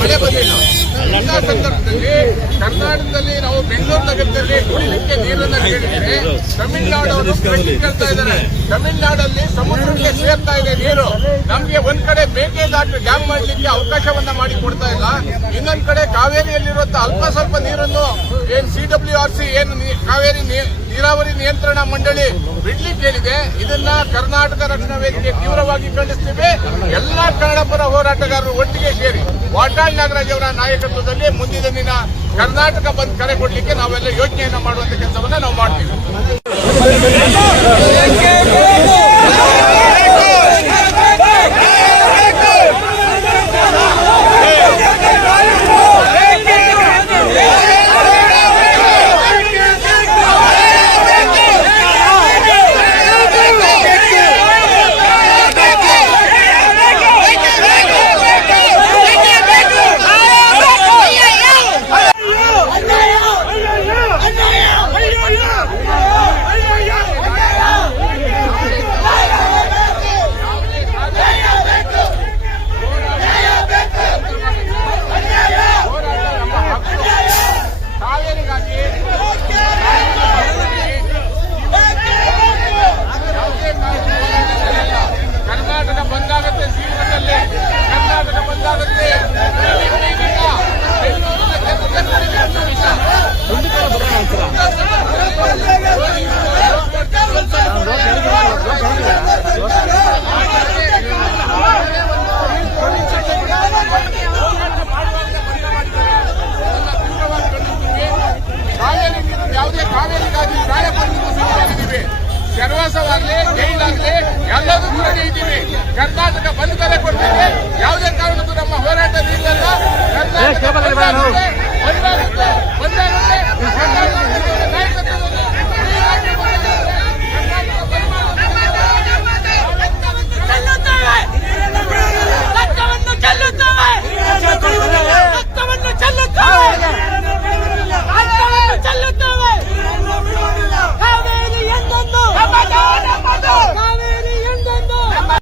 ಮಳೆ ಬಂದಿಲ್ಲ. ಇಂಥ ಸಂದರ್ಭದಲ್ಲಿ ಕರ್ನಾಟಕದಲ್ಲಿ ನಾವು ಬೆಂಗಳೂರು ನಗರದಲ್ಲಿ ಕುಡಿಲಿಕ್ಕೆ ನೀರನ್ನು ಕೇಳಿದ್ರೆ ತಮಿಳುನಾಡವರು ಕೇಳ್ತಾ ಇದ್ದಾರೆ. ತಮಿಳುನಾಡಲ್ಲಿ ಸಮುದ್ರಕ್ಕೆ ಸೇರ್ತಾ ಇದೆ ನೀರು. ನಮ್ಗೆ ಒಂದ್ ಕಡೆ ಮೇಕೆದಾಟು ಡ್ಯಾಮ್ ಮಾಡಲಿಕ್ಕೆ ಅವಕಾಶವನ್ನ ಮಾಡಿ ಕೊಡ್ತಾ ಇಲ್ಲ. ಇನ್ನೊಂದ್ ಕಡೆ ಕಾವೇರಿಯಲ್ಲಿರುವಂತಹ ಅಲ್ಪ ಸ್ವಲ್ಪ ನೀರನ್ನು ಏನ್ CWRC ಏನು ಕಾವೇರಿ ನೀರಾವರಿ ನಿಯಂತ್ರಣ ಮಂಡಳಿ ಬಿಡ್ಲಿಕ್ಕೆ ಹೇಳಿದೆ. ಇದನ್ನ ಕರ್ನಾಟಕ ರಕ್ಷಣಾ ವೇದಿಕೆ ತೀವ್ರವಾಗಿ ಖಂಡಿಸ್ತೀವಿ. ಎಲ್ಲಾ ಕನ್ನಡಪರ ಹೋರಾಟಗಾರರು ಒಟ್ಟಿಗೆ ಸೇರಿ ವಾಟಾಳ್ ನಾಗರಾಜ್ ಅವರ ನಾಯಕತ್ವದಲ್ಲಿ ಮುಂದಿನ ದಿನ ಕರ್ನಾಟಕ ಬಂದ್ ಕರೆ ಕೊಡ್ಲಿಕ್ಕೆ ನಾವೆಲ್ಲ ಯೋಚನೆಯನ್ನ ಮಾಡುವಂತ ಕೆಲಸವನ್ನ ನಾವು ಮಾಡ್ತೀವಿ.